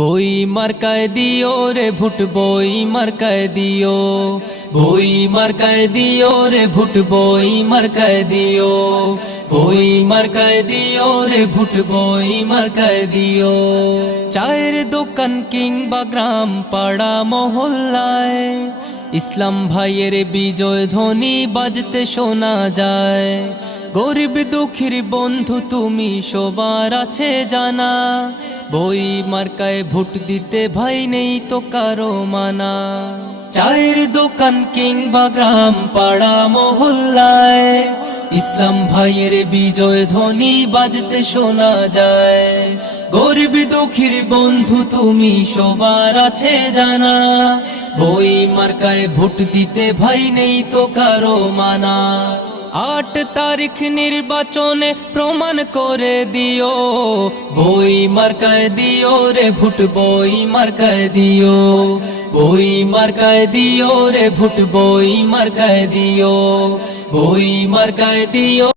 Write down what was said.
বই মার্কায় দিও রে ভুট বই মার্কায় দিও। বই মার্কায় দিও রে ভুট বই মার্কায় দিও। বই মার্কায় দিও রে ভুট বই মার্কায় দিও। চায়ের দোকান কিংবা গ্রাম পাড়া মহল্লায় ইসলাম ভাইয়ের বিজয় ধ্বনি বাজতে শোনা যায়। গরিব দুঃখীর বন্ধু তুমি সবার আছে জানা। বই মার্কায় ভোট দিতে ভাই নেই তো কারও মানা। চায়ের দোকান কিংবা গ্রাম পাড়া মহল্লায় ইসলাম ভাইয়ের বিজয় ধ্বনি বাজতে শোনা যায়। গরিব দুঃখীর বন্ধু তুমি সবার আছে জানা। বই মার্কায় ভোট দিতে ভাই নেই তো কারও মানা। আট তারিখ নির্বাচনে প্রমাণ করে দিও। বই মার্কায় দিও রে ভুট বই মার্কায় দিও। বই মার্কায় দিও রে ভুট বই মার্কায় দিও। বই মার্কায় দিও